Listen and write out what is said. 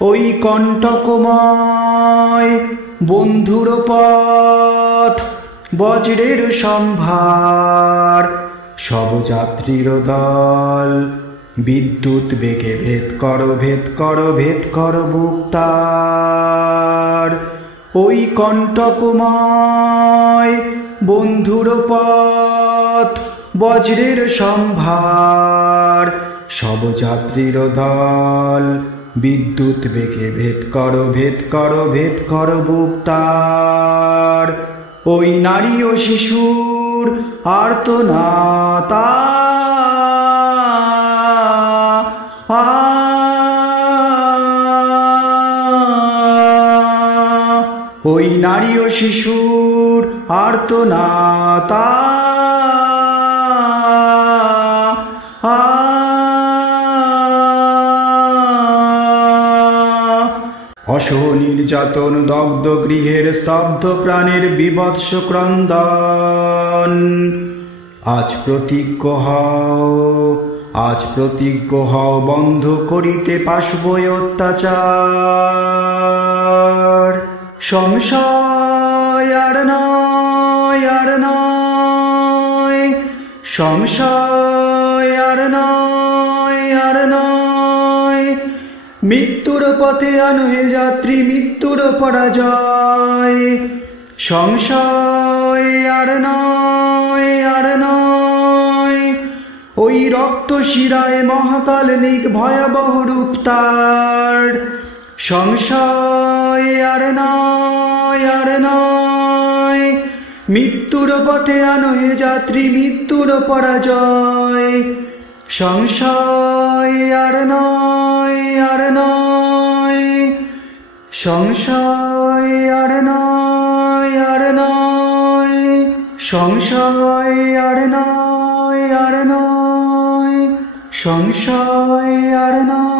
ওই কণ্টকময় বন্ধুর পথ বজ্রের সম্ভার, সব যাত্রীর দল বিদ্যুৎ বেগে ভেদ করো, ভেদ করো, ভেদ করো বুক তার। ওই কণ্টকময় বন্ধুর পথ বজ্রের সম্ভার, সব যাত্রীর দল বিদ্যুৎ বেগে ভেদ করো, ভেদ করো, ভেদ করো বুক তার। ওই নারী ও শিশুর আর্তনাদ, ওই নারী ও শিশুর আর্তনাদ, অসহ নির্যাতন, দগ্ধ গৃহের স্তব্ধ প্রাণের বীভৎস ক্রন্দন। আজ প্রতিজ্ঞ হও, আজ প্রতিজ্ঞ হও, বন্ধ করিতে পাশব অত্যাচার। সংশয় আর নয়, আর নয়, সংশয় আর নয়, আর নয়। মৃত্যুর পথে আনহে যাত্রী, মৃত্যুর পরাজয়। সংশয় আর নয়, আর নয়। ওই রক্ত শিরায় মহাকালনিক ভয়াবহ রূপ তার। সংশয় আর নয়, আর নয়। মৃত্যুর পথে আনহে যাত্রী, মৃত্যুর পরাজয়। সংশয় আর নয়, আর নয়। সংশয় আর নয়, আর নয়। সংশয় আর নয়, আর নয়। সংশয় আর নয়।